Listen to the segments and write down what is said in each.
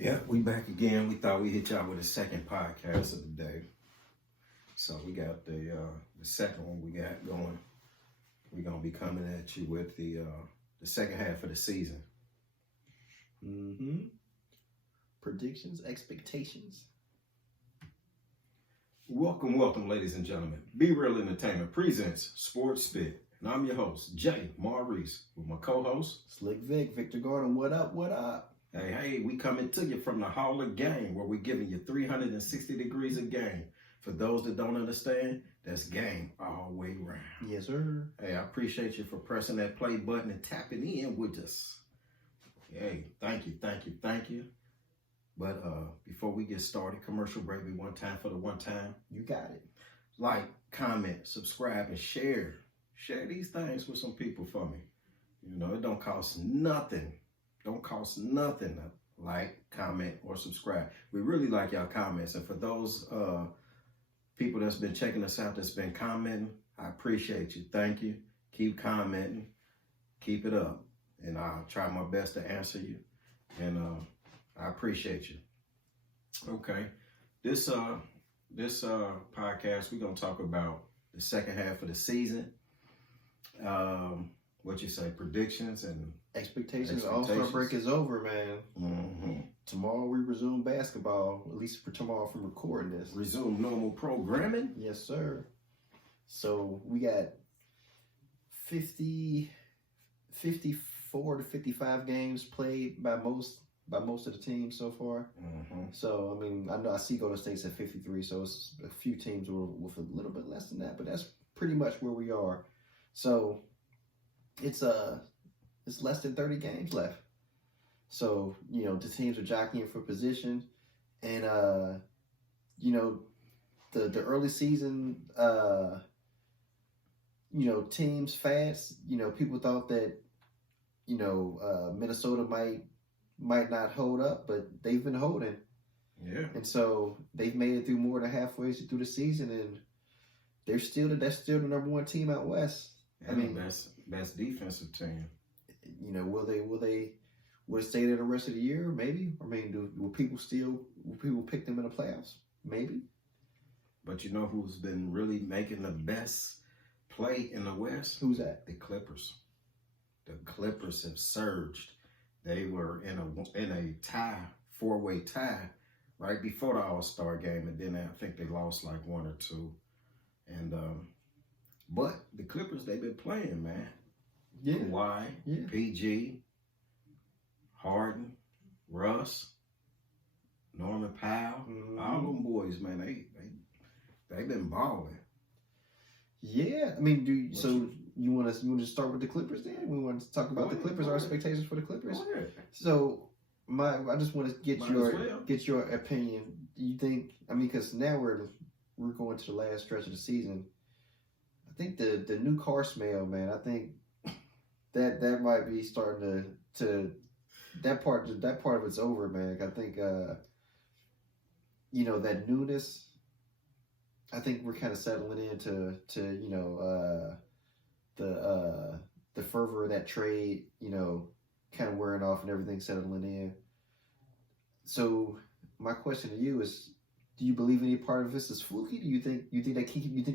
Yeah, we back again. We thought we'd hit y'all with a second podcast of the day. So we got the second one we got going. We're gonna be coming at you with the second half of the season. Predictions, expectations. Welcome, ladies and gentlemen. Be Real Entertainment presents Sports Spit. And I'm your host, Jay Maurice, with my co-host, Slick Vic, Victor Gordon. What up? What up? Hey, we coming to you from the Hall of Game, where we're giving you 360 degrees of game. For those that don't understand, that's game all the way around. Yes, sir. Hey, I appreciate you for pressing that play button and tapping in with us. Hey, thank you. But before we get started, commercial break, one time for the one time. You got it. Like, comment, subscribe, and share. Share these things with some people for me. You know, it don't cost nothing. Don't cost nothing to like, comment, or subscribe. We really like y'all comments. And for those people that's been checking us out, that's been commenting, I appreciate you. Thank you. Keep commenting. Keep it up. And I'll try my best to answer you. And I appreciate you. Okay. This podcast, we're going to talk about the second half of the season. What you say, predictions and expectations. All-Star break is over, man. Tomorrow we resume basketball, at least for tomorrow from recording this. Resume normal programming? Yes, sir. So we got 54 to 55 games played by most of the teams so far. So, I mean, I see Golden State's at 53, so it's a few teams with a little bit less than that, but that's pretty much where we are. So, it's less than 30 games left. So, you know, the teams are jockeying for position, and you know, the early season, you know, teams fast. You know, people thought that, you know, Minnesota might not hold up, but they've been holding. Yeah. And so they've made it through more than halfway through the season, and that's still the number one team out west. I mean, best defensive team. You know, will they stay there the rest of the year? Maybe. I mean, will people pick them in the playoffs? Maybe. But you know who's been really making the best play in the West? Who's that? The Clippers. The Clippers have surged. They were in a tie, four-way tie, right before the All-Star game, and then I think they lost like one or two. And but the Clippers, they've been playing, man. Yeah. Kawhi, yeah. PG, Harden, Russ, Norman Powell, all them boys, man, they've been balling. Yeah, I mean, you want to start with the Clippers then? We want to talk about the Clippers, our expectations for the Clippers. So I just want to get your opinion. Do you think? I mean, because now we're going to the last stretch of the season. I think the new car smell, man. I think that might be starting to that part of it's over, man. I think you know, that newness. I think we're kind of settling into you know, the fervor of that trade, you know, kind of wearing off and everything settling in. So my question to you is, do you believe any part of this is fluky? Do you think they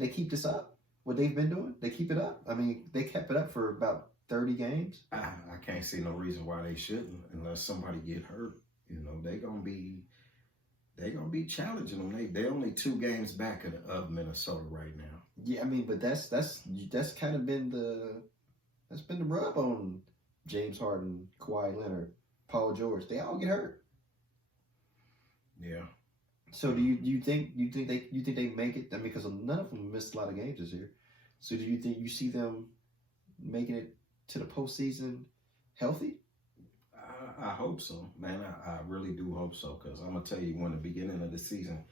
keep this up? What they've been doing, they keep it up? I mean, they kept it up for about 30 games. I can't see no reason why they shouldn't, unless somebody get hurt. You know, they're gonna be challenging them. They're only 2 games back of Minnesota right now. Yeah, I mean, but that's kind of been the rub on James Harden, Kawhi Leonard, Paul George. They all get hurt. Yeah. So do you think they make it? I mean, because none of them missed a lot of games this year. So do you think you see them making it to the postseason healthy? I hope so, man. I really do hope so, because I'm gonna tell you, when the beginning of the season,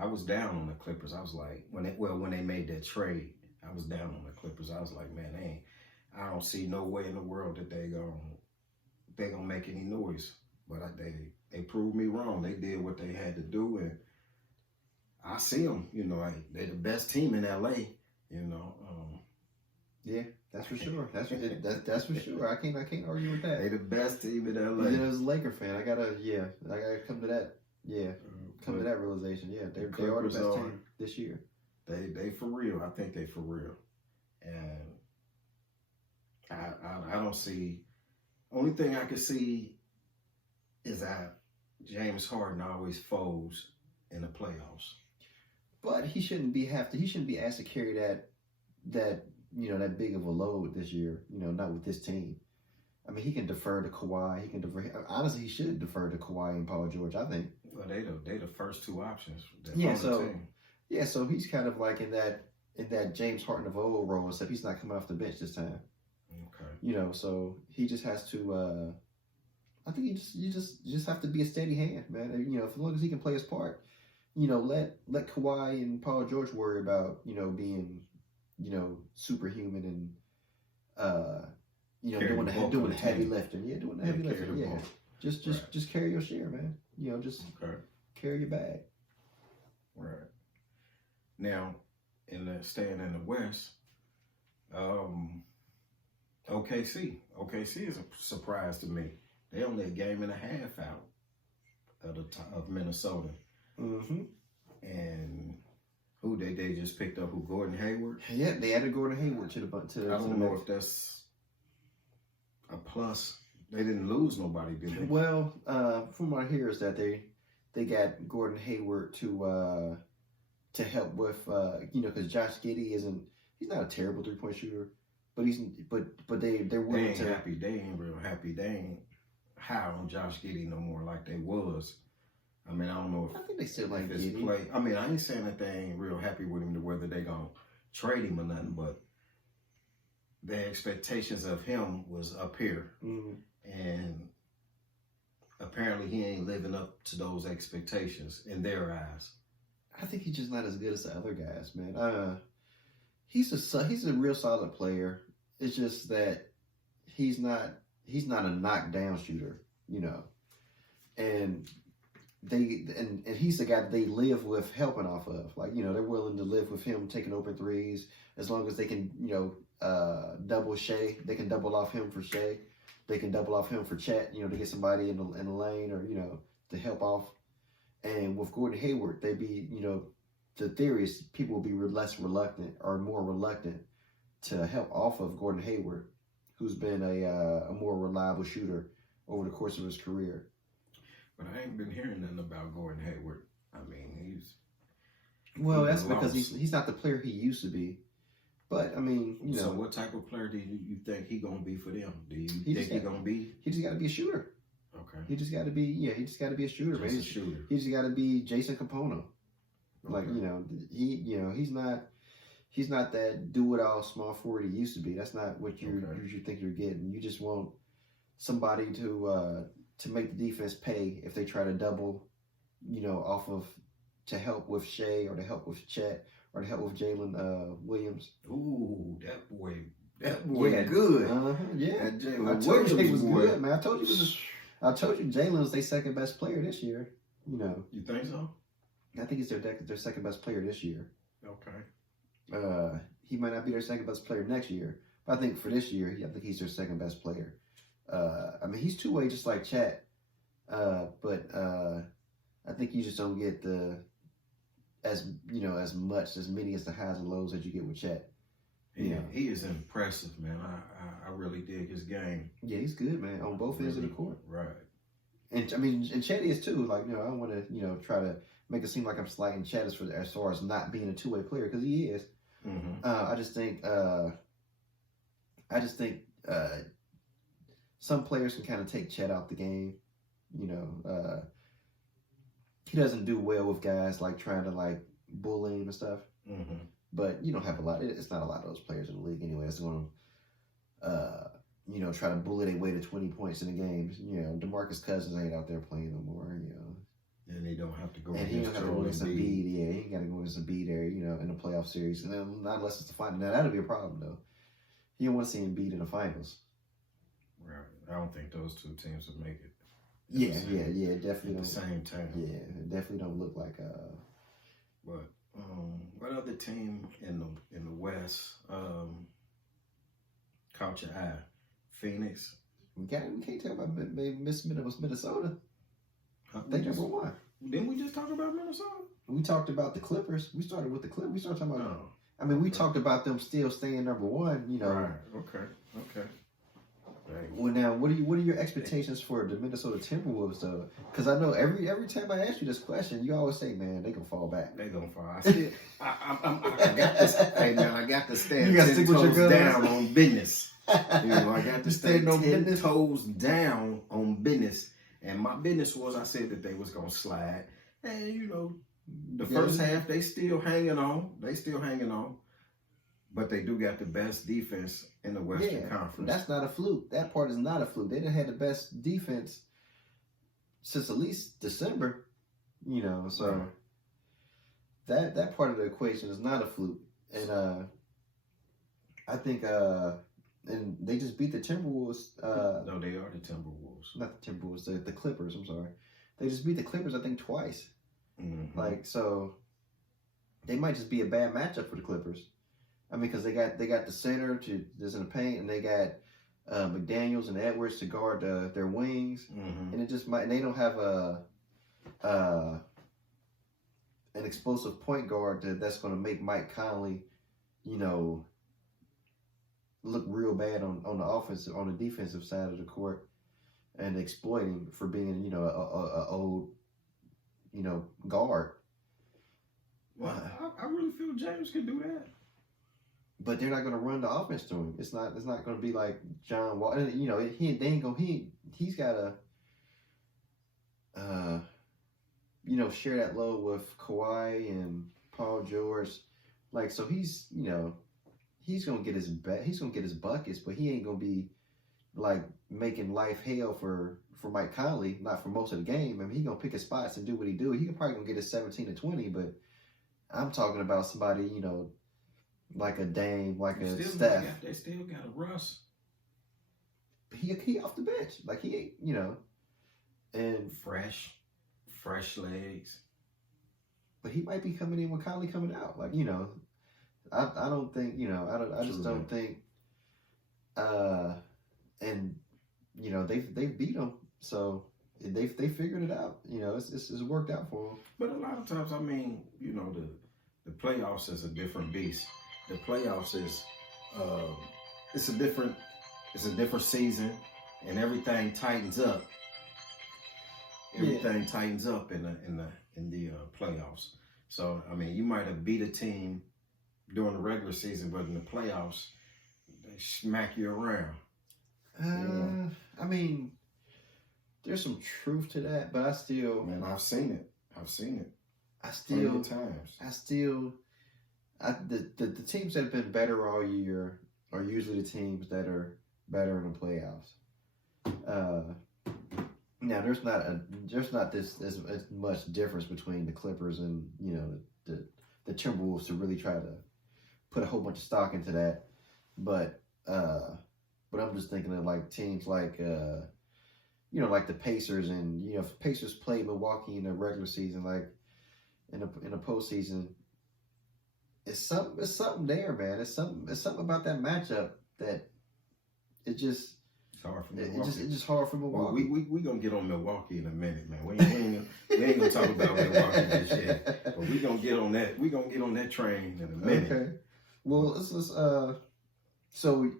I was down on the Clippers. I was like, when they made that trade, I was down on the Clippers. I was like, man, I don't see no way in the world that they gonna make any noise. But they proved me wrong. They did what they had to do, and I see them. You know, they're the best team in LA. You know, Yeah, that's for sure. That's for sure. I can't argue with that. They the best team in LA. You know, as a Laker fan, I gotta come to that. Yeah, come to that realization. Yeah, they are the best team this year. They for real. I think they for real. And I don't see. Only thing I can see is that James Harden always folds in the playoffs. But he shouldn't be asked to carry that that big of a load this year. You know, not with this team. I mean, he can defer to Kawhi. Honestly, he should defer to Kawhi and Paul George, I think. Well, they the first two options. So he's kind of like in that James Harden of old role, except he's not coming off the bench this time. Okay. You know, so he just has to. I think you just have to be a steady hand, man. You know, as long as he can play his part, you know, let Kawhi and Paul George worry about being superhuman and doing the heavy lifting. Yeah, doing the heavy lifting. Yeah, just carry your share, man. You know, just carry your bag. Right. Now, staying in the West, OKC is a surprise to me. They only a game and a half out of Minnesota. Mm-hmm. And who they just picked up? Gordon Hayward? Yeah, they added Gordon Hayward to the. I don't know if that's a plus. They didn't lose nobody, did they? Well, from what I hear is that they got Gordon Hayward to help with because Josh Giddey he's not a terrible 3-point shooter, but they're willing to. They ain't real happy. They ain't high on Josh Giddey no more like they was. I mean, I don't know if I think they still like his Giddey. Play. I mean, I ain't saying that they ain't real happy with him to whether they gonna trade him or nothing, but the expectations of him was up here, and apparently he ain't living up to those expectations in their eyes. I think he's just not as good as the other guys, man. He's a real solid player. It's just that he's not a knockdown shooter, you know, and he's the guy that they live with helping off of. Like, you know, they're willing to live with him taking open threes as long as they can, double Shea. They can double off him for Shea. They can double off him for Chet, to get somebody in the lane or, to help off. And with Gordon Hayward, they'd be, the theory is people will be less reluctant or more reluctant to help off of Gordon Hayward, who's been a more reliable shooter over the course of his career. But I ain't been hearing nothing about Gordon Hayward. I mean, that's because he's not the player he used to be. But I mean, So what type of player do you think he gonna be for them? Do you think he gonna be? He just got to be a shooter. Okay. He just got to be. Yeah, he just got to be a shooter, man. A shooter. He just got to be Jason Capono. Okay. Like he's not that do-it-all small forward he used to be. That's not what you think you're getting. You just want somebody to make the defense pay if they try to double, off of to help with Shea or to help with Chet or to help with Jalen Williams. Ooh, that boy good. Yeah, Jalen Williams he was good, man. I told you Jalen was their second best player this year. You think so? I think he's their second best player this year. Okay. He might not be their second best player next year, but I think for this year, I think he's their second best player. I mean, he's two-way just like Chet, but I think you just don't get as many as the highs and lows that you get with Chet. Yeah, he is impressive, man. I really dig his game. Yeah, he's good, man, on both ends of the court. Right. And I mean, and Chet is too. Like, I don't want to, try to make it seem like I'm slighting Chet as far as not being a two-way player because he is. Mm-hmm. I just think some players can kind of take Chet out the game. He doesn't do well with guys like trying to bully him and stuff. Mm-hmm. But you don't have a lot. It's not a lot of those players in the league anyway. It's going to, try to bully their way to 20 points in the game. DeMarcus Cousins ain't out there playing no more. And they don't have to go. And he don't have to go against Embiid. Yeah, he ain't got to go against Embiid there. In the playoff series, and then not unless it's the final. Now that'll be a problem though. You don't want to see Embiid in the finals. Right. I don't think those two teams would make it. Yeah, definitely. At the same time. Yeah, definitely don't look like. But what other team in the West? caught your eye? Phoenix. We can't talk about Minnesota. They number one. Didn't we just talk about Minnesota? We talked about the Clippers. We started with the Clippers. We started talking about. I mean, we talked about them still staying number one. You know. Right. Okay. Right. Well, now, what are your expectations for the Minnesota Timberwolves, though? Because I know every time I ask you this question, you always say, "Man, they gonna fall back. They gonna fall." I got this. Hey man, I got to stand You gotta 10 stick with your toes guns. down on business. You know, I got to stay Stand on 10 business. toes down on business. And my business was, I said that they was gonna slide. And you know, the first half they still hanging on. But they do got the best defense in the Western Conference. That's not a fluke. That part is not a fluke. They didn't have the best defense since at least December. You know, so that part of the equation is not a fluke. And I think and they just beat the Timberwolves. No, they are the Timberwolves. Not the Timberwolves, the Clippers, I'm sorry. They just beat the Clippers, I think, twice. Mm-hmm. Like, so they might just be a bad matchup for the Clippers. I mean, because they got the center that's in the paint, and they got McDaniels and Edwards to guard their wings, and it just might. And they don't have an explosive point guard that's going to make Mike Conley, you know, look real bad on the defensive side of the court, and exploit him for being, you know, a old, you know, guard. Well, I really feel James can do that. But they're not going to run the offense to him. It's not going to be like John Wall. You know, he's got to, you know, share that load with Kawhi and Paul George. Like, so he's, you know, he's going to get his buckets, but he ain't going to be like making life hell for Mike Conley, not for most of the game. I mean, he's going to pick his spots and do what he do. He probably going to get his 17 to 20, but I'm talking about somebody, you know, like a Dame, like a Steph. They still got a Russ. He off the bench. Like, he ain't, you know. And fresh legs. But he might be coming in with Conley coming out. Like, you know, I don't think, you know, I just don't think, and, you know, they've beat them. So they figured it out. You know, it's worked out for them. But a lot of times, I mean, you know, the playoffs is a different beast. The playoffs is it's a different season, and everything tightens up. Everything tightens up in the playoffs. So I mean, you might have beat a team during the regular season, but in the playoffs, they smack you around. I mean, there's some truth to that, but I still, man, I've seen it. The teams that have been better all year are usually the teams that are better in the playoffs. Now there's not this as much difference between the Clippers and, you know, the Timberwolves to really try to put a whole bunch of stock into that, but I'm just thinking of like teams like you know, like the Pacers, and, you know, if Pacers play Milwaukee in the regular season, like in the postseason. It's something there, man. It's something about that matchup that it's hard for Milwaukee. It's just hard for Milwaukee. Well, we gonna get on Milwaukee in a minute, man. We ain't gonna talk about Milwaukee just yet, but we gonna get on that. We gonna get on that train in a minute. Okay. Well, so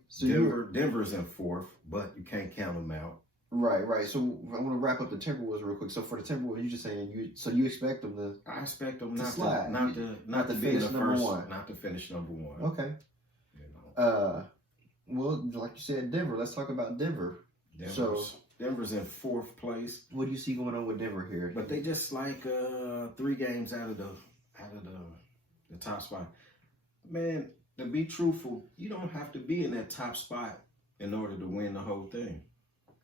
Denver's in fourth, but you can't count them out. Right. So I want to wrap up the Timberwolves real quick. So for the Timberwolves, you just saying you expect them to? I expect them to not slide, not to be finish the number first, one, not to finish number one. Okay. You know. Well, like you said, Denver. Let's talk about Denver. Denver's in fourth place. What do you see going on with Denver here? But they just like 3 games out of the top spot. Man, to be truthful, you don't have to be in that top spot in order to win the whole thing.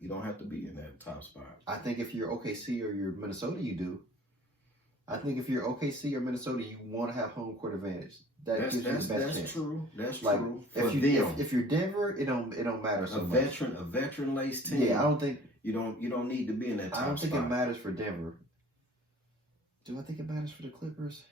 You don't have to be in that top spot. I think if you're OKC or you're Minnesota, you do. I think if you're OKC or Minnesota, you want to have home court advantage. That gives you the best chance. That's true. That's like, true. If you're Denver, it don't matter so much. A veteran laced team. Yeah, I don't think you don't need to be in that top spot. I don't think it matters for Denver. Do I think it matters for the Clippers?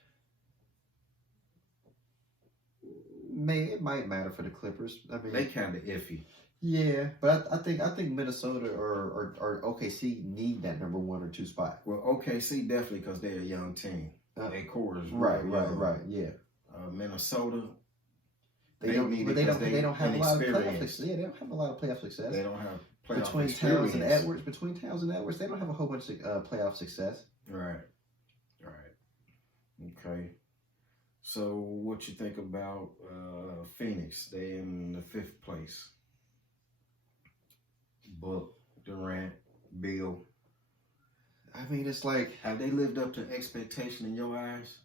it might matter for the Clippers. I mean, they kind of iffy. Yeah, but I think Minnesota or OKC need that number 1 or 2 spot. Well, OKC definitely because they're a young team. Their core is right. Yeah. Minnesota. They don't have a lot of playoff success. Yeah, they don't have a lot of playoff success. They don't have playoff between experience. Towns and Edwards, they don't have a whole bunch of playoff success. Right. Okay. So, what you think about Phoenix? They in the 5th place. Book, Durant, Bill. I mean, it's like, have they lived up to expectation in your eyes?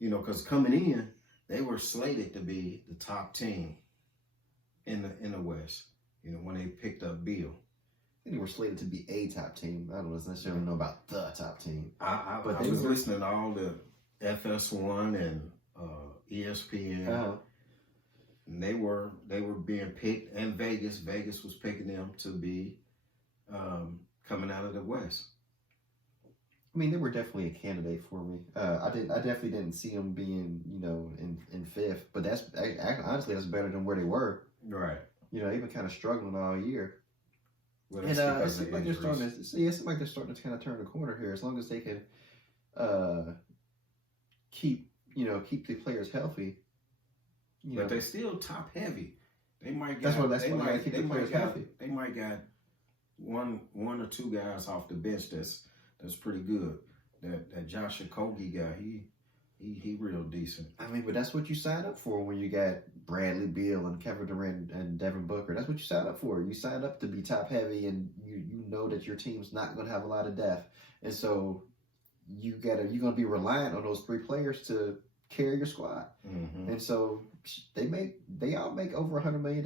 You know, because coming in, they were slated to be the top team in the West. You know, when they picked up Bill. They were slated to be a top team. I don't necessarily know about the top team. I was listening to all the FS1 and ESPN. Uh-huh. And they were being picked, and Vegas was picking them to be coming out of the West. I mean, they were definitely a candidate for me. I definitely didn't see them being, in 5th, but honestly that's better than where they were. Right. They've been kind of struggling all year. Well, and it seems like they're starting to kind of turn the corner here. As long as they can keep the players healthy. But they're still top heavy. They might got keep the players healthy. They might got one or 2 guys off the bench that's pretty good. That Josh Okogie guy, he real decent. I mean, but that's what you sign up for when you got Bradley Beal and Kevin Durant and Devin Booker. That's what you sign up for. You sign up to be top heavy, and you know that your team's not going to have a lot of depth, and so you're going to be reliant on those 3 players to carry your squad. Mm-hmm. And so they all make over $100 million.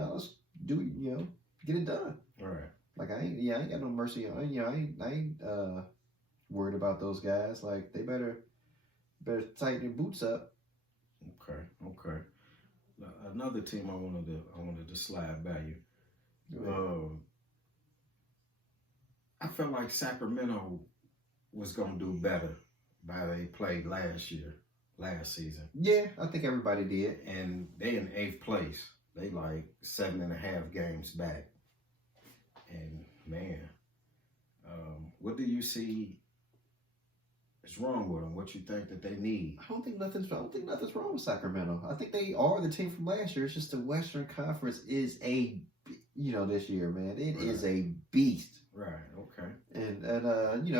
Get it done. All right. Like I ain't got no mercy on. I ain't worried about those guys. Like they better tighten their boots up. Okay. Another team I wanted to slide by you. I felt like Sacramento was gonna do better by they played last season. Yeah, I think everybody did. And they in 8th place. They like 7.5 games back. And man, what do you see is wrong with them? What you think that they need? I don't think nothing's wrong with Sacramento. I think they are the team from last year. It's just the Western Conference is this year, man. It is a beast. Right. Okay. And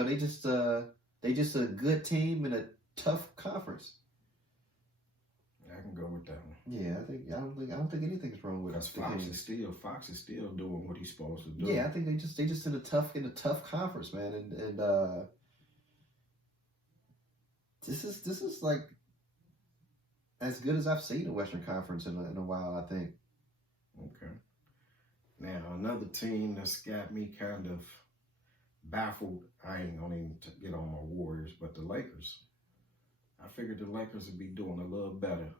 they just a good team in a tough conference. I can go with that one. Yeah, I don't think anything's wrong with because Fox is still doing what he's supposed to do. Yeah, I think they just in a tough conference, man, and this is like as good as I've seen the Western Conference in a while, I think. Okay. Now another team that's got me kind of baffled. I ain't gonna even get on my Warriors, but the Lakers. I figured the Lakers would be doing a little better.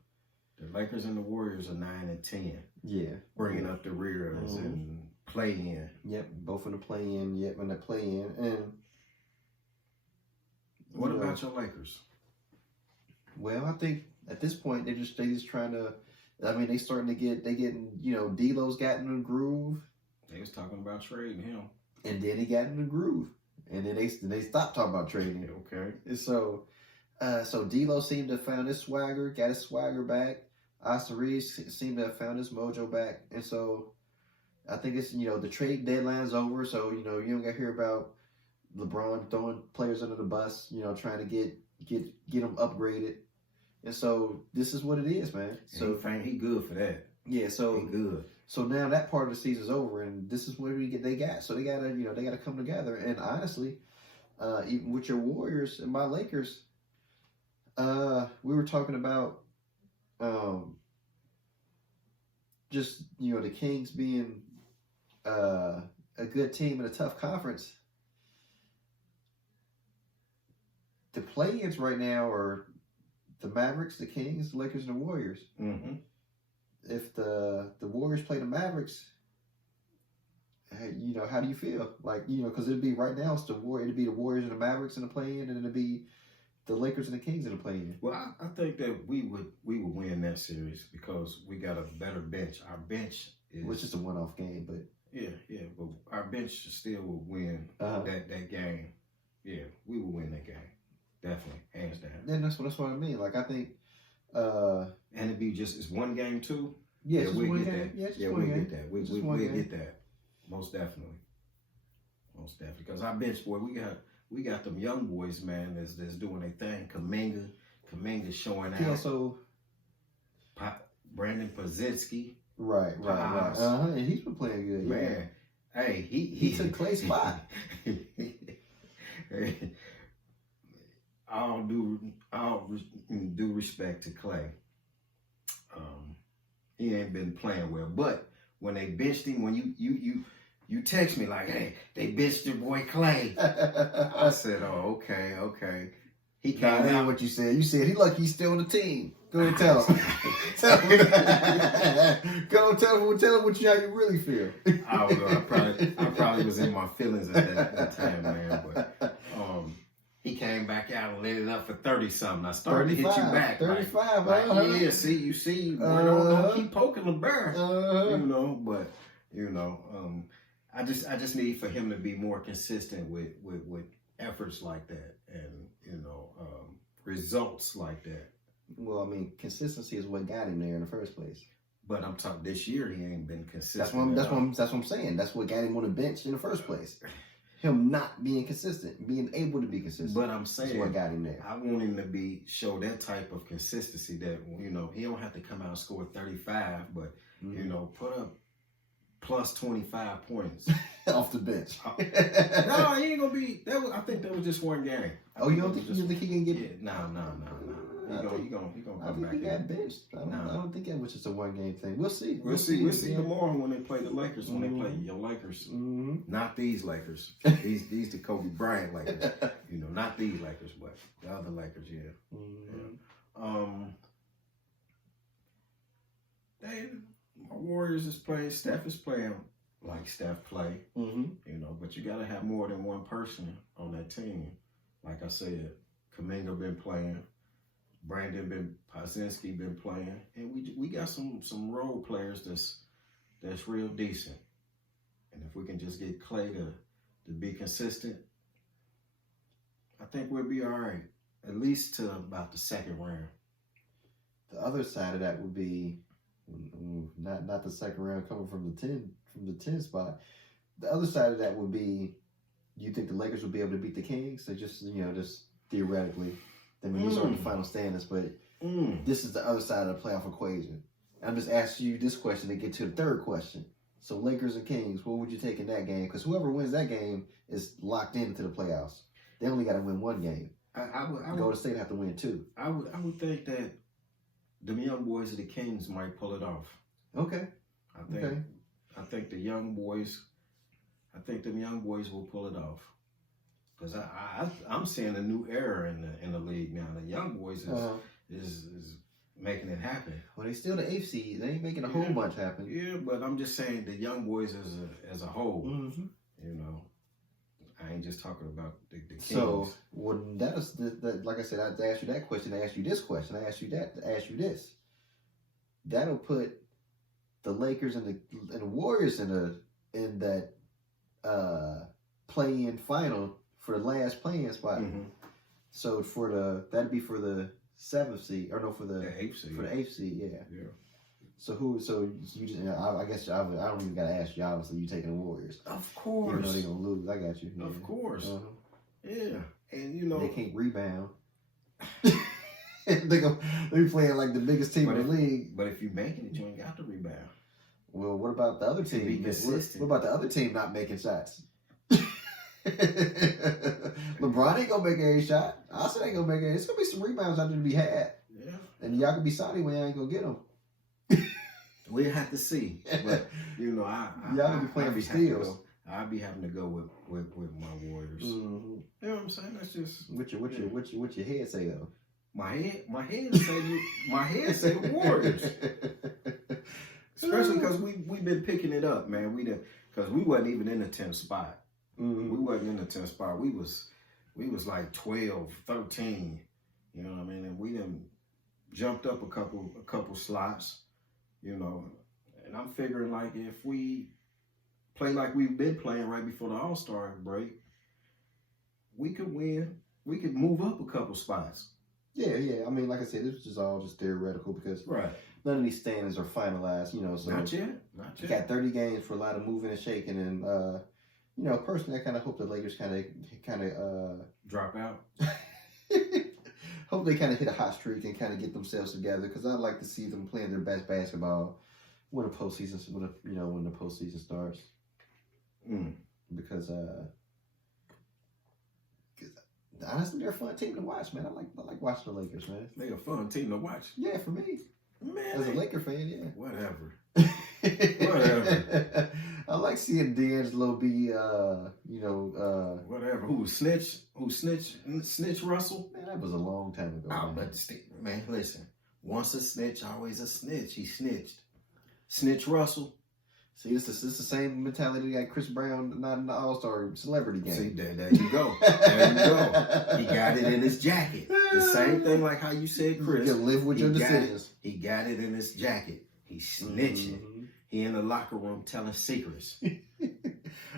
The Lakers and the Warriors are 9 and 10. Yeah. Bringing up the rears and play in. Yep, both in the play in. Yep, in the play in. And what about your Lakers? Well, I think at this point they just trying to. I mean, they getting D'Lo's got in the groove. They was talking about trading him, and then he got in the groove, and then they stopped talking about trading him. Okay. And so D'Lo seemed to have found his swagger, got his swagger back. Austin Reeves seemed to have found his mojo back, and so I think it's the trade deadline's over. So you don't got to hear about LeBron throwing players under the bus. Trying to get them upgraded. And so this is what it is, man. So he good for that. Yeah, so he good. So now that part of the season's over, and this is what they got. So they gotta come together. And honestly, even with your Warriors and my Lakers, we were talking about just the Kings being a good team in a tough conference. The play-ins right now are the Mavericks, the Kings, the Lakers, and the Warriors. Mm-hmm. If the Warriors play the Mavericks, how do you feel? Like, because it'd be right now it'd be the Warriors and the Mavericks in the play-in, and it'd be the Lakers and the Kings in the play-in. Well, I think that we would win that series because we got a better bench. Our bench is, well, it's just a one-off game, but but our bench still would win that game. Yeah, we would win that game, definitely, hands down. And that's what I mean. Like I think, and it'd be it's one game too. Yeah, just we one get game. that. Yeah, just yeah, one we game. get that. We get that. Most definitely. Because our bench boy, we got them young boys, man, that's doing their thing. Kaminga showing out. Yeah, so Brandon Pozinski. Right. And he's been playing good. Man, yeah. Hey, he took Clay's spot. All due respect to Clay. He ain't been playing well, but when they benched him, when you text me like, hey, they benched your boy Clay. I said, oh, okay. He came that ain't what you said. You said he lucky he's still on the team. Go ahead and tell him. Go tell him how you really feel. I don't know. I probably was in my feelings at that time, man. But he came back out and lit it up for 30-something. I started to hit you back. 35, yeah, you see, don't keep poking the bear. But I just need for him to be more consistent with efforts like that and results like that. Well, I mean, consistency is what got him there in the first place. But I'm talking this year, he ain't been consistent. That's what I'm saying. That's what got him on the bench in the first place. Him not being consistent, being able to be consistent. But I'm saying, that's what got him there. I want him to show that type of consistency that he don't have to come out and score 35, but put up plus 25 points off the bench. No, he ain't gonna be. I think that was just one game. You don't think he can get? Yeah, no. He gonna come back. He got benched. I don't think that was just a one game thing. We'll see. We'll see tomorrow when they play the Lakers. When they play your Lakers, not these Lakers. These the Kobe Bryant Lakers. Not these Lakers, but the other Lakers. Yeah. My Warriors is playing. Steph is playing like Steph play. But you got to have more than one person on that team. Like I said, Kaminga been playing. Brandon Pozinski been playing, and we got some role players that's real decent. And if we can just get Clay to be consistent, I think we'll be all right, at least to about the second round. The other side of that would be not the second round coming from the 10 spot. The other side of that would be, you think the Lakers will be able to beat the Kings? So just theoretically. I mean, these aren't the final standings, but this is the other side of the playoff equation. I'm just asking you this question to get to the third question. So Lakers and Kings, what would you take in that game? Because whoever wins that game is locked into the playoffs. They only got to win one game. Golden State have to win two. I would think that the young boys of the Kings might pull it off. Okay. I think the young boys. I think the young boys will pull it off. Because I'm seeing a new era in the league now. The young boys is making it happen. Well, they still the 8th seed. They ain't making a whole bunch happen. Yeah, but I'm just saying the young boys as a whole. I ain't just talking about the Kings. So, that is like I said, I asked you that question. I asked you this question. I asked you that. I asked you this. That'll put the Lakers and the Warriors in that play-in final for the last play-in spot. So that'd be for the 7th seed, or no, for the 8th seed. For the 8th seed, yeah. So you just, I guess I don't even gotta ask you. Obviously, you taking the Warriors. Of course. Even though they're gonna lose, I got you. Yeah. Of course. Yeah, and they can't rebound. They be playing like the biggest team in the league. But if you making it, you ain't got to rebound. Well, what about the other team? Be consistent. What about the other team not making shots? LeBron ain't gonna make every shot. Austin ain't gonna make it. It's gonna be some rebounds out there to be had. Yeah. And y'all can be sorry when y'all ain't gonna get them. We'll have to see. But y'all can be playing for steals. I'll be having to go with my Warriors. You know what I'm saying? That's just what your head say though. My head say Warriors. Especially because we've been picking it up, man. Because we wasn't even in the 10th spot. We wasn't in the 10th spot. We was like 12, 13. jumped up a couple slots, you know. And I'm figuring like if we play like we've been playing right before the All-Star break, we could win. We could move up a couple spots. Yeah. I mean, like I said, this is all just theoretical because none of these standings are finalized, you know. So not yet. You got 30 games for a lot of moving and shaking, and you know, personally, I kind of hope the Lakers kind of drop out. Hope they kind of hit a hot streak and kind of get themselves together because I'd like to see them playing their best basketball when the postseason starts. Because honestly, they're a fun team to watch, man. I like watching the Lakers, man. They're a fun team to watch. Yeah, for me, man. As a Laker fan, yeah. Whatever. I like seeing D'Angelo be, whatever. Who snitch Russell? Man, that was a long time ago. Oh, man, listen. Once a snitch, always a snitch. He snitched. Snitch Russell. See, it's the same mentality that Chris Brown not in the All-Star celebrity game. See, there you go. There you go. He got it in his jacket. The same thing like how you said, Chris. You can live with your decisions. He got it in his jacket. He's snitching. Mm-hmm. He in the locker room telling secrets.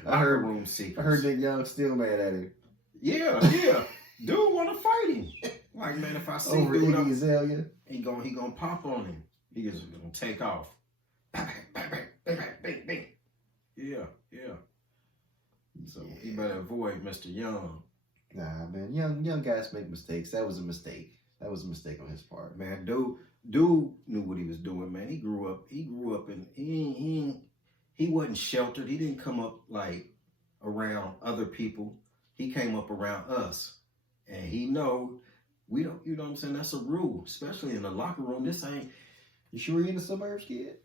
I heard Nick Young still mad at him. Yeah. Dude want to fight him. Like, man, if I see over dude, Iggy Azalea, he gonna pop on him. He just gonna take off. Bang. Yeah. So he better avoid Mr. Young. Nah, man, young guys make mistakes. That was a mistake. That was a mistake on his part. Man, dude knew what he was doing, man. He grew up and he wasn't sheltered. He didn't come up like around other people. He came up around us. And he know we don't, you know what I'm saying? That's a rule, especially in the locker room. This ain't. You sure you're in the suburbs, kid?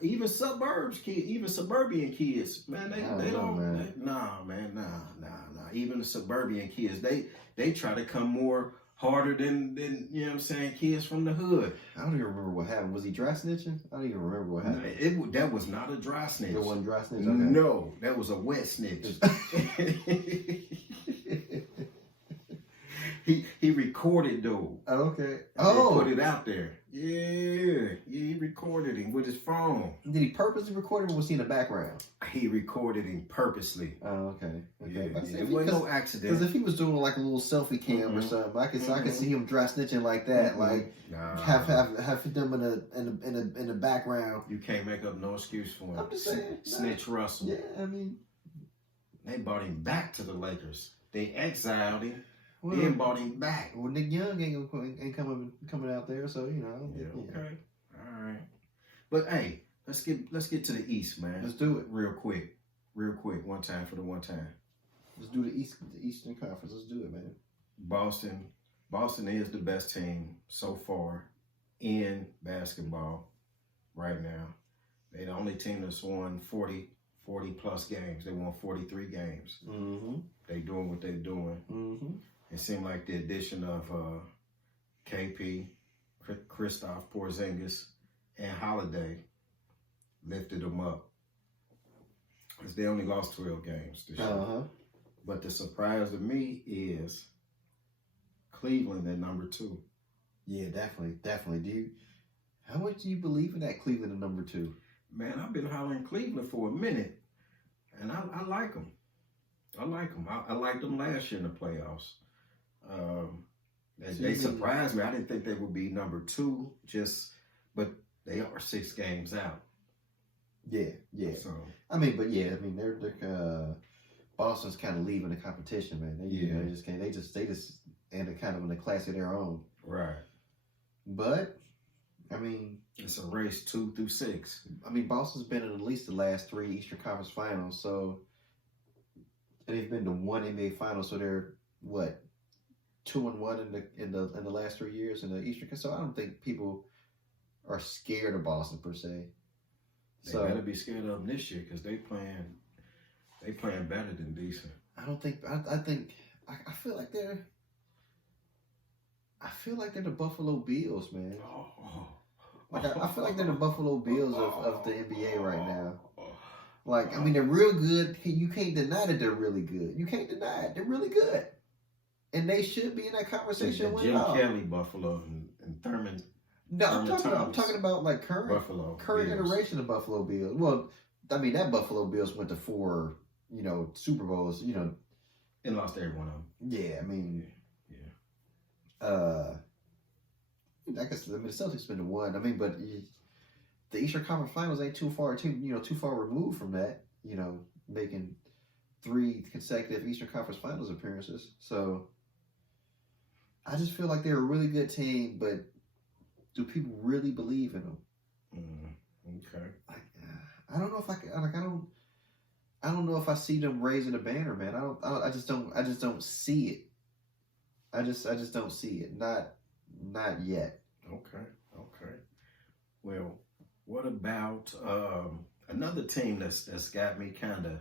Even suburban kids, man, they don't. Man. Nah. Even the suburban kids, they try to come more harder than you know what I'm saying, kids from the hood. I don't even remember what happened. Was he dry snitching? I don't even remember what happened. That was not a dry snitch. It wasn't dry snitch? Okay. No, that was a wet snitch. He recorded though. Okay. Oh, put it out there. Yeah, he recorded him with his phone. Did he purposely record him or was he in the background? He recorded him purposely. Oh, okay. Yeah, it wasn't no accident. Because if he was doing like a little selfie cam or something, I could see him dry snitching like that, like have them in the background. You can't make up no excuse for him. I'm just saying, Snitch Russell. Yeah, I mean, they brought him back to the Lakers. They exiled him. Then brought him back. Well, Nick Young ain't coming out there, so you know. Yeah, okay, all right. But hey, let's get to the East, man. Let's do it real quick. One time for the one time. Let's do the Eastern Conference. Let's do it, man. Boston is the best team so far in basketball right now. They're the only team that's won 40 plus games. They won 43 games. Mm-hmm. They doing what they're doing. Mm-hmm. It seemed like the addition of KP, Kristaps Porzingis, and Holiday lifted them up. Because they only lost 12 games this year. But the surprise to me is Cleveland at number 2. Yeah, definitely. How much do you believe in that Cleveland at number 2? Man, I've been hollering Cleveland for a minute, and I like them. I liked them last year in the playoffs. They surprised me. I didn't think they would be number 2, but they are 6 games out. Yeah. So they're Boston's kind of leaving the competition, man. They just can't. They just ended kind of in a class of their own. Right. But I mean, it's a race 2 through 6. I mean, Boston's been in at least the last 3 Eastern Conference Finals, so they've been to 1 NBA Finals. So they're what? 2-1 in the last 3 years in the Eastern. So I don't think people are scared of Boston per se. They better be scared of them this year because they playing better than decent. I don't think. I feel like they're. I feel like they're the Buffalo Bills, man. Like I feel like they're the Buffalo Bills of the NBA right now. Like, I mean, they're real good. You can't deny that they're really good. You can't deny it. They're really good. And they should be in that conversation with Jim Kelly Buffalo and No, I'm talking about like current Bills. iteration of Buffalo Bills. Well, I mean that Buffalo Bills went to 4, Super Bowls, and lost every one of them. Yeah, I mean, I guess the Celtics been to 1. I mean, but the Eastern Conference Finals ain't too far removed from that. Making 3 consecutive Eastern Conference Finals appearances. So I just feel like they're a really good team, but do people really believe in them? Okay. I don't know if I can. I don't know if I see them raising a banner, man. I just don't see it. I just don't see it. Not yet. Okay. Well, what about another team that's got me kind of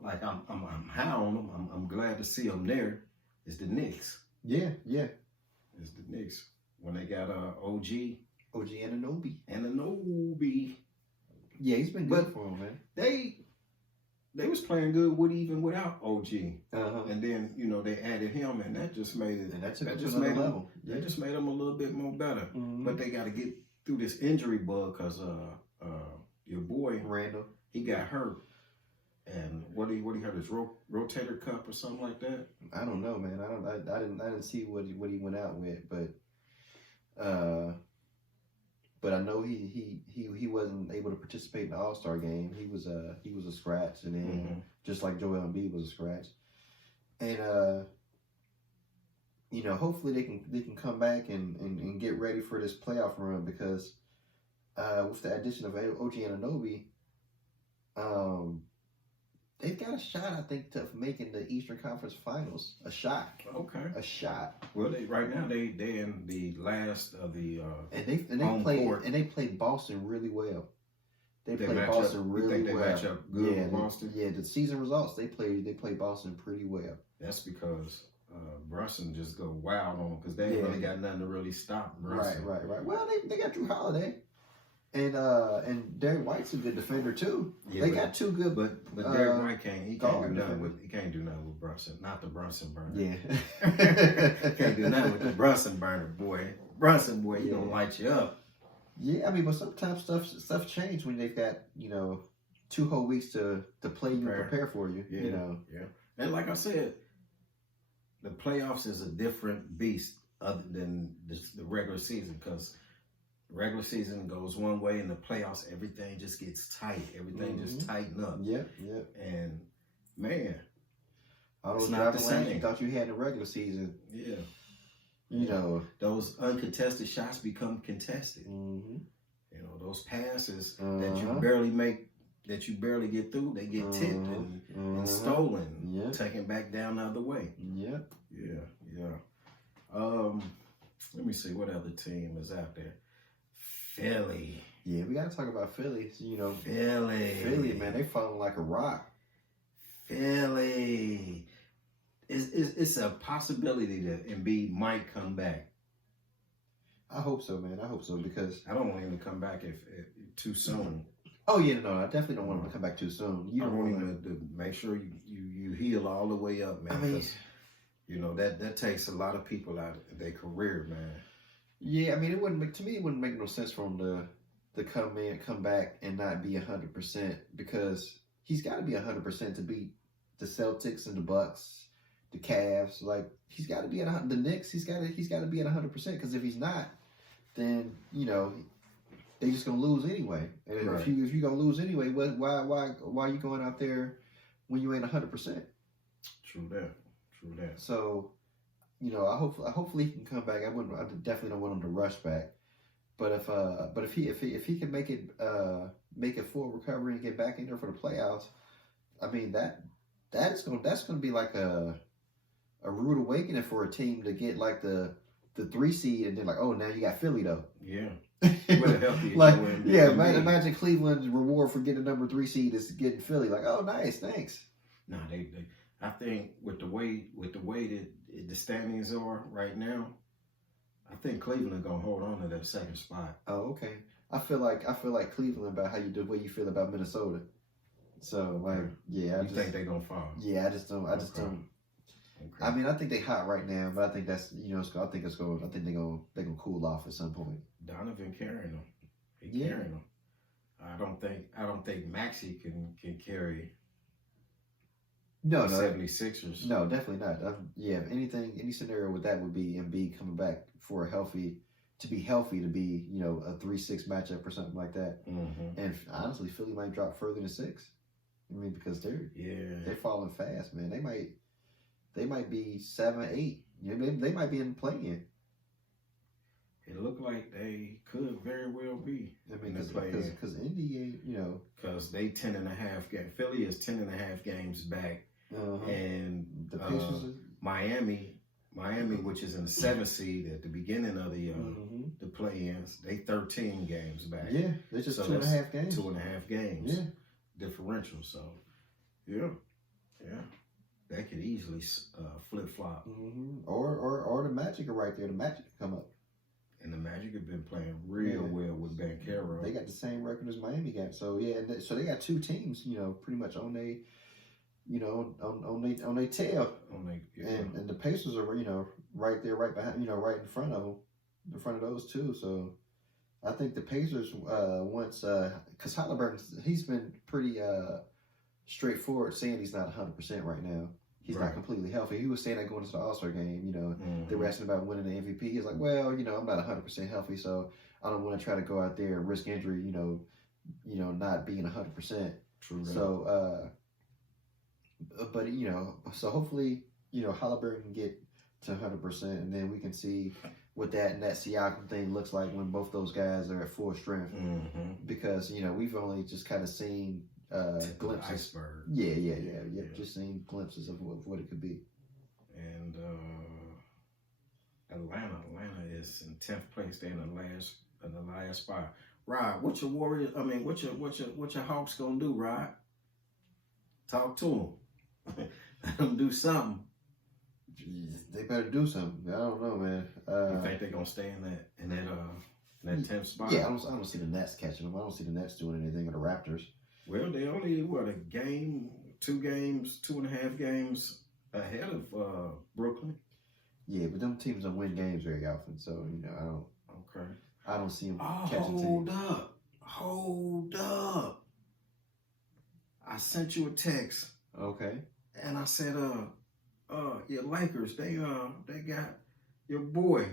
like I'm high on them. I'm glad to see them there. Is the Knicks. Yeah. It's the Knicks when they got OG Anunoby. Yeah, he's been good for them, man. They was playing good even without OG, uh-huh. And then they added him, and that just made it. And that took it to another level. That just made them a little bit more better. Mm-hmm. But they got to get through this injury bug because your boy Randall, he got hurt, and what he hurt, his rotator cuff or something like that. I don't know, man. I didn't see what he went out with, but I know he wasn't able to participate in the All-Star game. He was a scratch, and then just like Joel Embiid was a scratch, and hopefully they can come back and get ready for this playoff run because with the addition of OG Anunoby, they've got a shot, I think, of making the Eastern Conference Finals. A shot. Okay. A shot. Well, right now they in the last of the they played Boston really well. They played Boston really well. They match up good with Boston. Yeah, the season results they played Boston pretty well. That's because Brunson just go wild on them because they ain't really got nothing to really stop Brunson. Right. Well, they got Drew Holiday. And Derek White's a good defender too. Yeah, they got 2 good, but Derek White can't do nothing with Brunson. Not the Brunson burner. Yeah, can't do nothing with the Brunson burner, boy. Brunson boy, he gonna light you up. Yeah, I mean, but sometimes stuff change when they've got 2 whole weeks to play you and prepare for you. Yeah. And like I said, the playoffs is a different beast other than the regular season because. Regular season goes one way, and the playoffs, everything just gets tight. Everything just tighten up. Yep. And man, all those driving lanes you thought you had in the regular season. Yeah. Those uncontested shots become contested. Those passes that you barely make, that you barely get through, they get tipped and stolen, taken back down the other way. Yeah. Let me see what other team is out there. Philly. Yeah, we got to talk about Philly. Philly, man, they falling like a rock. Philly. It's a possibility that Embiid might come back. I hope so, man. I hope so because I don't want him to come back if too soon. Oh yeah, no, I definitely don't want him to come back too soon. I want him to make sure you heal all the way up, man. Because that takes a lot of people out of their career, man. Yeah, I mean, it wouldn't make no sense for him to come back and not be 100% because he's got to be 100% to beat the Celtics and the Bucks, the Cavs. Like he's got to be at the Knicks. He's got to be at 100% because if he's not, then they just gonna lose anyway. And if you're gonna lose anyway, why are you going out there when you ain't 100%? True that. So. Hopefully he can come back. I definitely don't want him to rush back. But if he can make a full recovery and get back in there for the playoffs, I mean that's gonna be like a rude awakening for a team to get like the 3 seed and then like, oh, now you got Philly though. Yeah. Imagine Cleveland's reward for getting a number 3 seed is getting Philly. Like, oh, nice, thanks. No, I think with the way that the standings are right now, I think Cleveland gonna hold on to that second spot. Oh, okay. I feel like Cleveland about the way you feel about Minnesota. So you think they're gonna fall? Yeah, I just don't. Okay. I mean, I think they hot right now, but I think that's I think they're gonna cool off at some point. Donovan carrying them. He carrying them. I don't think Maxey can carry. No, 76ers. No, definitely not. Any scenario with that would be Embiid coming back for to be healthy, to be, you know, a 3-6 matchup or something like that. Mm-hmm. And honestly, Philly might drop further than 6. I mean, because they're falling fast, man. They might be 7-8. You know, they might be in the play-in. It looked like they could very well be. I mean, because Indy, you know, because they 10.5 games. Philly is 10.5 games back. And the Pacers Miami, which is in the 7th seed at the beginning of the play-ins, they 13 games back. Yeah, they're just 2.5 games. 2.5 games. Yeah, differential. So, yeah, that could easily flip flop. Or the Magic are right there. The Magic could come up. And the Magic have been playing real well with Banchero. They got the same record as Miami got. So so they got two teams, you know, pretty much on they. You know, on their tail, and the Pacers are, you know, right there, right behind, you know, right in front of those two. So I think the Pacers once because Halliburton, he's been pretty straightforward saying he's not 100% right now. He's not completely healthy. He was saying that going into the All-Star game. You know, they were asking about winning the MVP. He's like, well, you know, I'm not 100% healthy, so I don't want to try to go out there and risk injury. You know, not being 100%. True. So. But, you know, so hopefully, you know, Halliburton can get to 100%, and then we can see what that Siakam thing looks like when both those guys are at full strength. Because, you know, we've only just kind of seen glimpses. Iceberg. Yeah. Just seen glimpses of what it could be. And Atlanta is in 10th place. They're in the last spot. Rod, what's your Warriors? I mean, what your Hawks gonna do, Rod? Talk to them. Let them do something. They better do something. I don't know, man. You think they're gonna stay in that 10th spot? Yeah, I don't see the Nets catching them. I don't see the Nets doing anything with the Raptors. Well, they only a game, 2 games, 2.5 games ahead of Brooklyn. Yeah, but them teams don't win games very often, so you know I don't see them catching teams. Hold up. I sent you a text. Okay. And I said, your Lakers, they got your boy,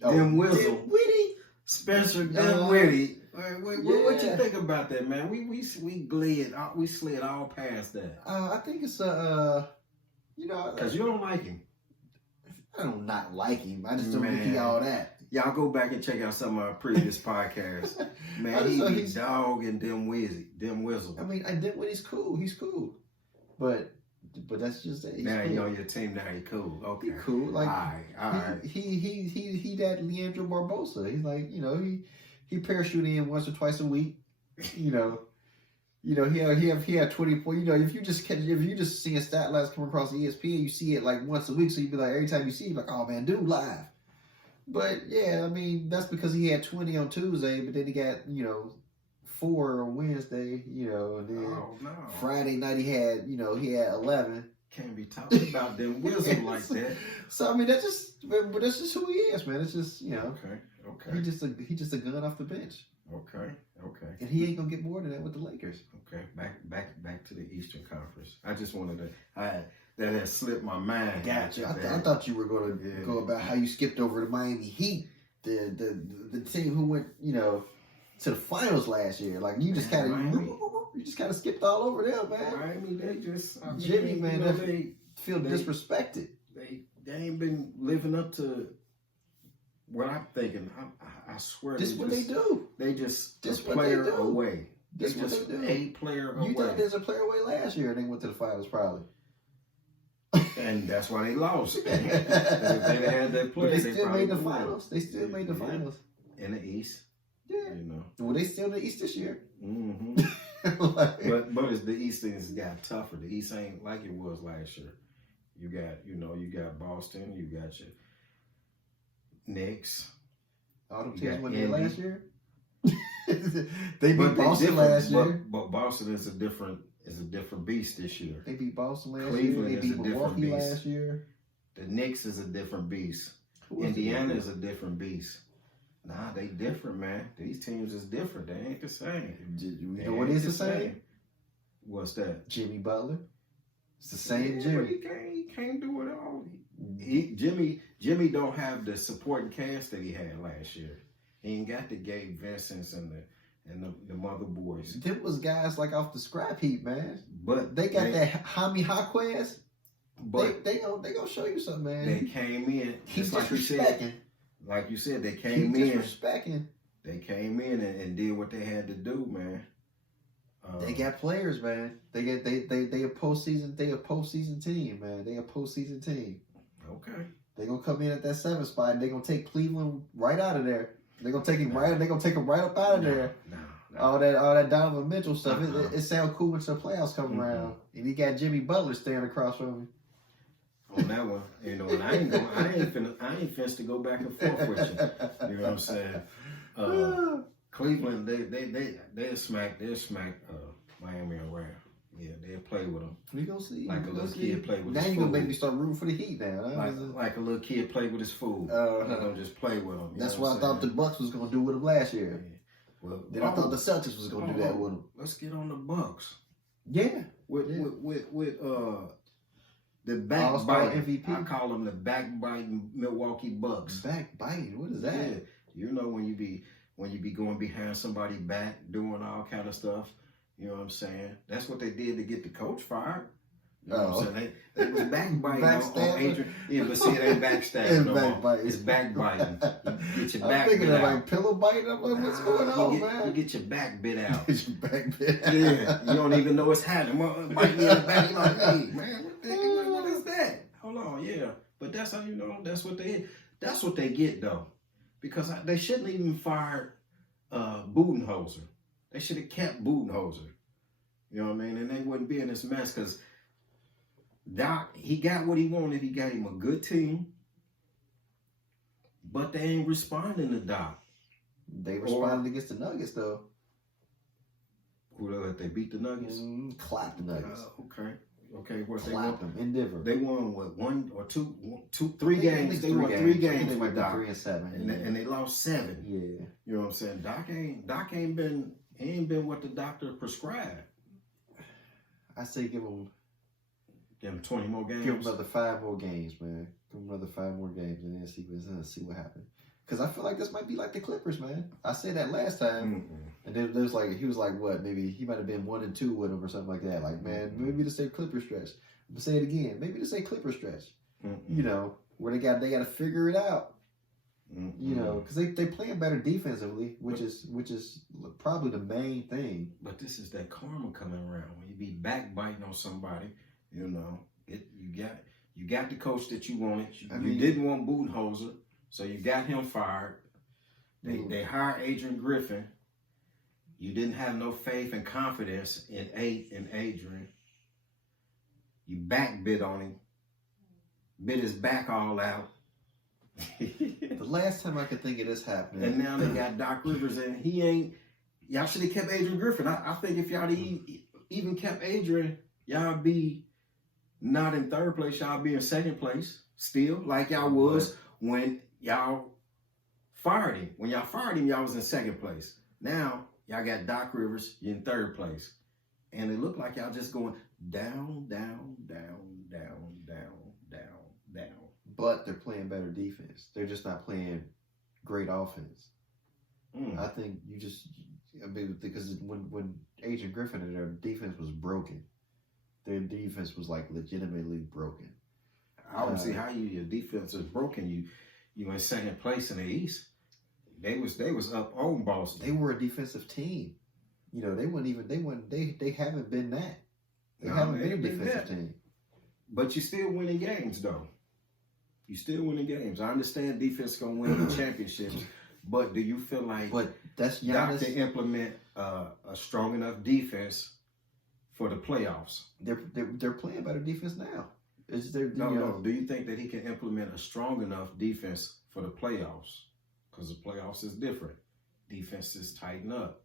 Dinwiddie, Spencer Dinwiddie. What you think about that, man? We slid all past that. I think it's you know, because you don't like him. I don't not like him. I just don't think he all that. Y'all go back and check out some of our previous podcasts. Man, he's dog and Dim Wizzle. I mean, Dinwiddie's cool. He's cool. But that's just it. Now he's on your team. Now he cool. Okay, he cool. Like all right. He that Leandro Barbosa. He's like, you know, he parachute in once or twice a week. You know, he had 24. You know, if you just see a stat lines come across ESPN, you see it like once a week. So you'd be like, every time you see it, you're like, oh man, dude, live. But yeah, I mean, that's because he had 20 on Tuesday, but then he got, you know, 4 on Wednesday, you know, and then Friday night he had 11. Can't be talking about them Wizzle like that. So I mean, that's just who he is, man. It's just, you know, okay. He just a gun off the bench. Okay. And he ain't gonna get more than that with the Lakers. Okay, back to the Eastern Conference. I just wanted to. That had slipped my mind. Gotcha. I thought you were gonna go about how you skipped over the Miami Heat, the team who went, you know, to the finals last year. Like you just kind of skipped all over them, man. Miami, they just Jimmy, man, they feel disrespected. They ain't been living up to what I'm thinking. I swear. This is what they do. They just a player away. This is what they do. A player away. You thought there's a player away last year, and they went to the finals probably. And that's why they lost. If they had that player, they still made the finals. They still made the finals in the East. Yeah. You know. Well, they still in the East this year. Mm-hmm. but it's the East things got tougher. The East ain't like it was last year. You got Boston. You got your Knicks. All them teams went there last year. They beat Boston last year. But Boston is a different beast this year. They beat Boston last Cleveland year. They beat is a Milwaukee different beast. last year. The Knicks is a different beast. Indiana is a different beast. Nah, they different, man. These teams is different. They ain't the same. You know what is the same? What's that? Jimmy Butler. It's the same Jimmy. He can't do it all. Jimmy don't have the supporting cast that he had last year. He ain't got the Gabe Vincents and the mother boys. Them was guys like off the scrap heap, man. But they got that Jaime Jaquez. But they gonna show you something, man. They came in. He's like you said. Like you said, they came in. They came in and did what they had to do, man. They got players, man. They a postseason team, man. They a postseason team. Okay. They gonna come in at that 7th spot and they gonna take Cleveland right out of there. They're gonna take him right. They're gonna take him right up out of there. No. All that Donovan Mitchell stuff. It sounds cool when the playoffs come around, and he got Jimmy Butler standing across from him. On that one, you know, and I ain't finna to go back and forth with you. You know what I'm saying? Cleveland, they smack Miami around. Yeah, they'll play with them. We gonna see. Like a little kid play with his food. Now you gonna make me start rooting for the Heat now. Like a little kid play with his food. They're gonna just play with him. That's what I thought the Bucks was gonna do with him last year. Yeah. Well, then I thought the Celtics was gonna do that with him. Let's get on the Bucks. Yeah. With the back-biting MVP. I call them the back-biting Milwaukee Bucks. Back-biting? What is that? Yeah. You know when you be going behind somebody back, doing all kind of stuff. You know what I'm saying? That's what they did to get the coach fired. You know what I'm saying? They was backbiting on Adrian. Yeah, but see, it ain't backstabbing no more. It's backbiting. You get your back I'm thinking bit of out. like pillow biting. I'm like, what's going on, man? You get your back bit out. Get your back bit out. Yeah, you don't even know it's happening. Bite me in the back. You're like, hey, man, what is that? Hold on, yeah. But that's how you know. That's what they get though, because they shouldn't even fire Budenholzer. They should have kept Budenholzer. You know what I mean? And they wouldn't be in this mess because Doc, he got what he wanted. He got him a good team. But they ain't responding to Doc. They responded against the Nuggets, though. Who they beat the Nuggets? Clap the Nuggets. Okay. What they won? Them in Denver. They won what, 1 or 3 games? They won 3 games with Doc. 3 and 7. And they lost 7. Yeah. You know what I'm saying? Doc ain't been what the doctor prescribed. I say give him 20 more games. Give him another 5 more games, man. Give him another 5 more games and then see what happens. Because I feel like this might be like the Clippers, man. I said that last time, and then there's like he was like, what? Maybe he might have been 1 and 2 with him or something like that. Like, man, maybe to say Clipper stretch. I'm gonna say it again. Maybe to say Clipper stretch. You know, where they got to figure it out. You know, because they playing better defensively, which is probably the main thing. But this is that karma coming around when you be backbiting on somebody. You know, you got the coach that you wanted. You didn't want Budenholzer, so you got him fired. They hired Adrian Griffin. You didn't have no faith and confidence in Adrian. You backbit on him, bit his back all out. The last time I could think of this happening. And now they got Doc Rivers, and he ain't. Y'all should have kept Adrian Griffin. I think if y'all even kept Adrian, y'all be not in 3rd place. Y'all be in 2nd place still, like y'all was when y'all fired him. When y'all fired him, y'all was in 2nd place. Now y'all got Doc Rivers. You're in 3rd place, and it looked like y'all just going down, down, down, down, down, down, down. But they're playing better defense. They're just not playing great offense. I think because when Adrian Griffin and their defense was broken, their defense was like legitimately broken. I don't see how your defense is broken. You in 2nd place in the East. They was up on Boston. They were a defensive team. You know, they haven't been that. They haven't been a defensive team. But you still winning games though. You still winning games. I understand defense gonna win the championships, but do you feel like that's Doc to implement a strong enough defense for the playoffs? They're playing better defense now. No. Do you think that he can implement a strong enough defense for the playoffs? Because the playoffs is different. Defenses tighten up.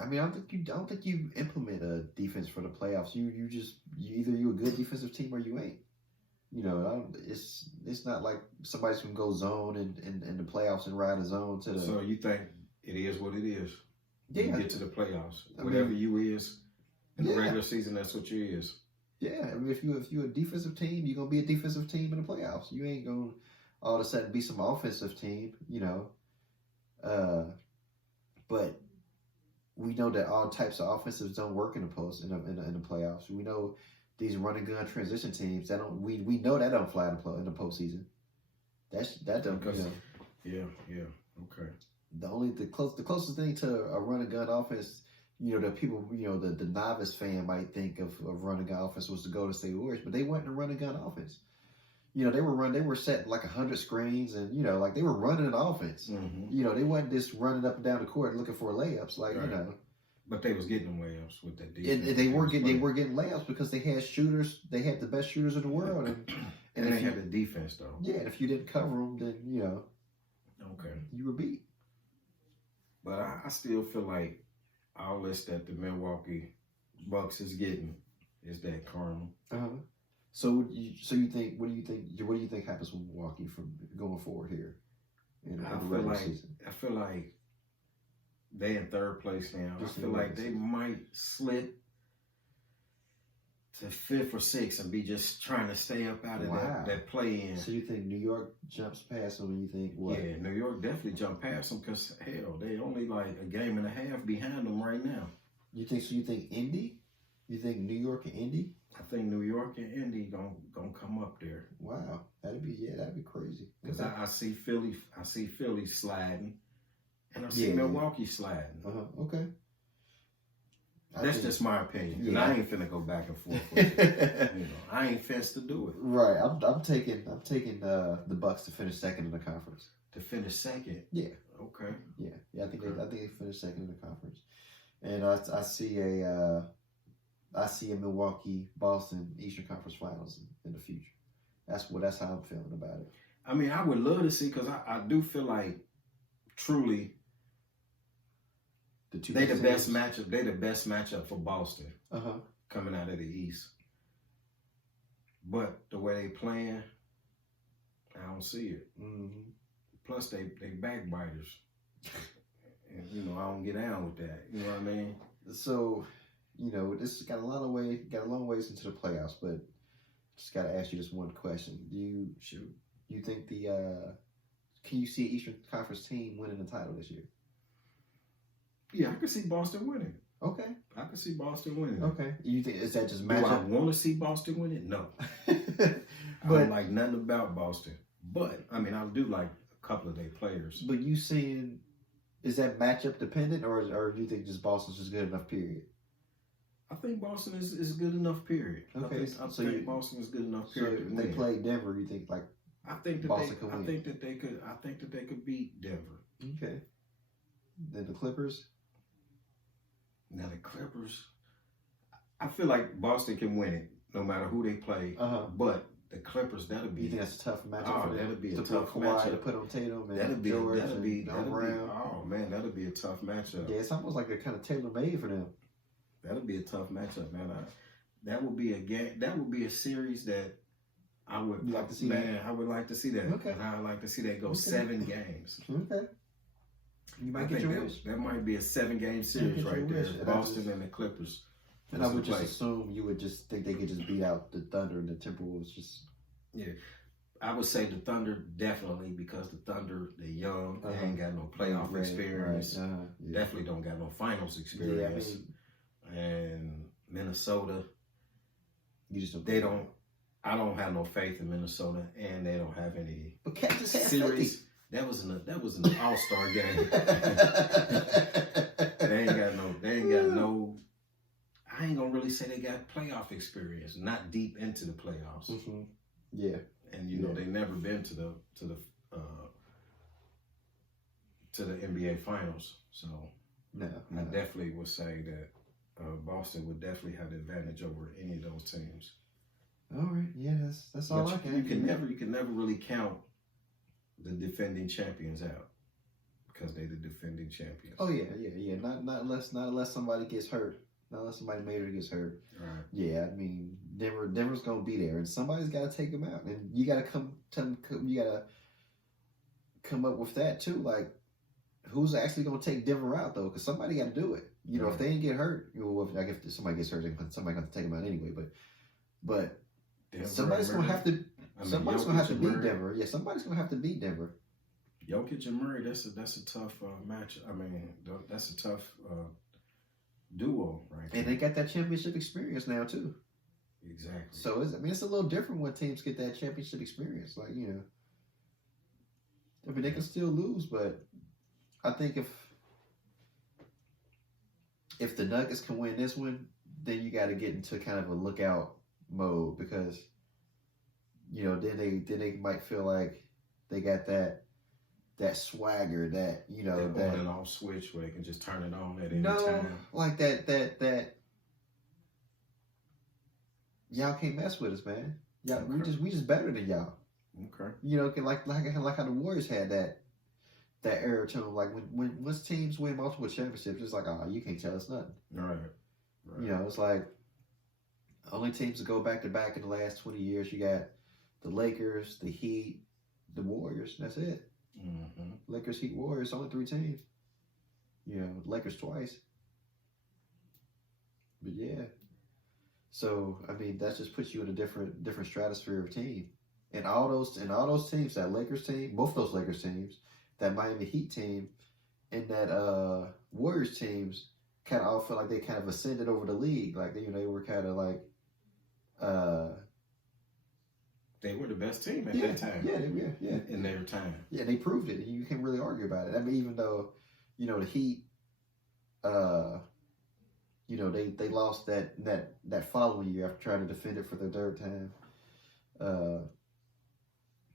I mean, I don't think you implement a defense for the playoffs. You either you're a good defensive team or you ain't. You know, it's not like somebody's gonna go zone in the playoffs and ride a zone to the. So you think it is what it is? Yeah. You get to the playoffs. Whatever you is in the regular season, that's what you is. Yeah, I mean, if you're a defensive team, you're gonna be a defensive team in the playoffs. You ain't gonna all of a sudden be some offensive team, you know. But we know that all types of offensives don't work in the playoffs. We know these run and gun transition teams that don't. We know that don't fly in the postseason. That don't. Yeah. Okay. The closest thing to a run and gun offense, you know, that people, you know, the novice fan might think of run and gun offense was the Golden State Warriors, but they weren't a run and gun offense. You know, they were setting like 100 screens, and you know, like they were running an offense. Mm-hmm. You know, they wasn't just running up and down the court looking for layups, like right. You know. But they was getting them layups with that defense. And they were getting layups because they had shooters. They had the best shooters in the world, and they had the defense though. Yeah, and if you didn't cover them, then you know, you were beat. But I still feel like all this that the Milwaukee Bucks is getting is that karma. So what do you think happens with Milwaukee from going forward here in the regular season? I feel like they in third place now. I feel like they might slip to 5th or 6th and be just trying to stay up out of that play-in. So you think New York jumps past them, and you think what? Yeah, New York definitely jumped past them because, hell, they only like a game and a half behind them right now. You think Indy? You think New York and Indy? I think New York and Indy gonna come up there. Wow, that'd be crazy. Because I see Philly sliding, and I see Milwaukee sliding. Okay. That's just my opinion. And I ain't finna go back and forth with it. You know, I ain't fenced to do it. Right. I'm taking the Bucks to finish second in the conference. To finish second? Yeah. Okay. Yeah. I think they finish second in the conference. And I see a Milwaukee Boston Eastern Conference Finals in the future. That's how I'm feeling about it. I mean, I would love to see, because I do feel like truly they the best matchup. They the best matchup for Boston coming out of the East. But the way they playing, I don't see it. Mm-hmm. Plus, they backbiters, and you know I don't get down with that. You know what I mean? So, you know, this got a long ways into the playoffs, but just got to ask you this one question: you think can you see an Eastern Conference team winning the title this year? Yeah, I can see Boston winning. Okay. I can see Boston winning. Okay. You think, is that just matchup? Do I want to see Boston win it? No. I don't like nothing about Boston. But, I mean, I do like a couple of their players. But you seeing, is that matchup dependent, or do you think just Boston's just good enough, period? I think Boston is good enough, period. Okay. I think Boston is good enough, period. So if they play Denver, you think like Boston could win? I think that they could beat Denver. Okay. Then the Clippers? Now the Clippers, I feel like Boston can win it no matter who they play. But the Clippers, that'll be. You think that's a tough matchup for them? That'll be a to tough put matchup. To put on Tatum and that'll be Brown. Oh man, that'll be a tough matchup. Yeah, it's almost like they're kind of tailor made for them. That'll be a tough matchup, man. That would be a game. That would be a series that I would like to see. Man, I would like to see that. Okay. And I would like to see that go 7 games. Okay. You might get your wish. That might be a 7-game series right there. Boston and the Clippers. And I would just assume you would just think they could just beat out the Thunder and the Timberwolves. Yeah. I would say the Thunder definitely, because the Thunder, they're young. They ain't got no playoff experience. Right. Definitely don't got no finals experience. And Minnesota, I don't have no faith in Minnesota, and they don't have any series. That was an all-star game. They ain't got no. I ain't gonna really say they got playoff experience. Not deep into the playoffs. Mm-hmm. Yeah, and you know they never been to the NBA Finals. So I definitely would say that Boston would definitely have the advantage over any of those teams. All right, yeah, that's all I can. You can never really count the defending champions out, because they're the defending champions. Oh yeah. Not unless somebody gets hurt. unless somebody major gets hurt. Right. Yeah, I mean, Denver's gonna be there, and somebody's got to take them out, and you got to you got to come up with that too. Like, who's actually gonna take Denver out though? Because somebody got to do it. You know, if they ain't get hurt, if somebody gets hurt, somebody got to take them out anyway. But somebody's gonna have to. Somebody's gonna have to beat Denver. Yeah, somebody's gonna have to beat Denver. Jokic and Murray, that's a tough match. I mean, that's a tough duo, right? And they got that championship experience now too. Exactly. So it's a little different when teams get that championship experience. Like, you know, I mean, they can still lose, but I think if the Nuggets can win this one, then you got to get into kind of a lookout mode, because, you know, then they might feel like they got that swagger, that, you know, that on and off switch where they can just turn it on at any time. Like that y'all can't mess with us, man. Y'all, okay. we just better than y'all. Okay. You know, like how the Warriors had that era to them. Like once teams win multiple championships, it's like, oh, you can't tell us nothing. Right. You know, it's like only teams that go back to back in the last 20 years. You got the Lakers, the Heat, the Warriors. That's it. Mm-hmm. Lakers, Heat, Warriors. Only 3 teams. You know, Lakers twice. But yeah. So I mean, that just puts you in a different stratosphere of team. And all those teams, that Lakers team, both those Lakers teams, that Miami Heat team, and that Warriors teams, kind of all feel like they kind of ascended over the league. Like they were kind of like, they were the best team at that time. Yeah. In their time. Yeah, they proved it. You can't really argue about it. I mean, even though, you know, the Heat, you know, they lost that following year after trying to defend it for the 3rd time.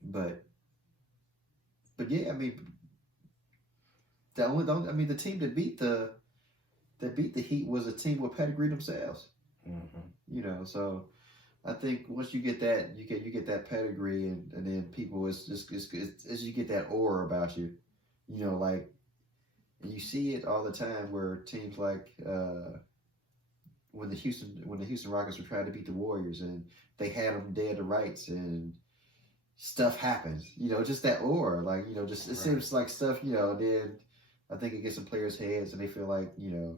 But yeah, I mean, the team that beat the Heat was a team with pedigree themselves. Mm-hmm. You know, so I think once you get that, you get that pedigree, and then people, it's you get that aura about you. You know, like, and you see it all the time where teams like when the Houston Rockets were trying to beat the Warriors, and they had them dead to rights, and stuff happens. You know, just that aura, like, you know, just it seems like stuff. You know, then I think it gets in players' heads, and they feel like, you know,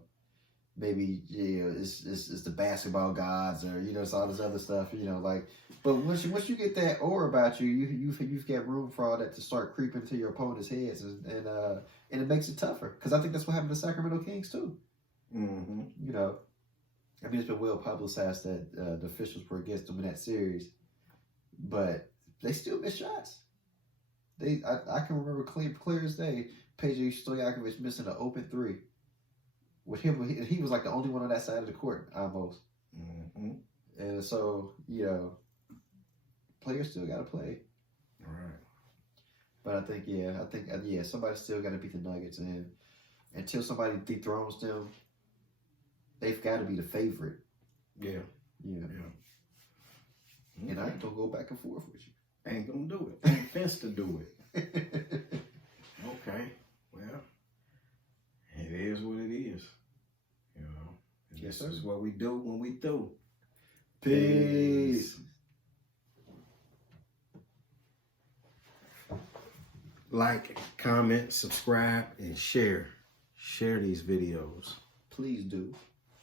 maybe, you know, it's the basketball gods, or, you know, it's all this other stuff. You know, like, but once you get that aura about you, you've got room for all that to start creeping to your opponent's heads, and it makes it tougher, because I think that's what happened to Sacramento Kings too. Mm-hmm. You know, I mean, it's been well publicized that the officials were against them in that series, but they still missed shots. I can remember clear as day, Peja Stojakovic missing an open 3. With him, he was like the only one on that side of the court almost. Mm-hmm. And so, you know, players still got to play. Right. But I think somebody's still got to beat the Nuggets, and until somebody dethrones them, they've got to be the favorite. Yeah. Yeah. Okay. And I ain't gonna go back and forth with you. Ain't gonna do it. Ain't fence to do it. Okay. Well, it is what it is. You know. And Yes, this sir. is what we do when we through. Peace. Like, comment, subscribe, and share. Share these videos. Please do.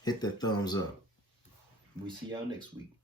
Hit the thumbs up. We see y'all next week.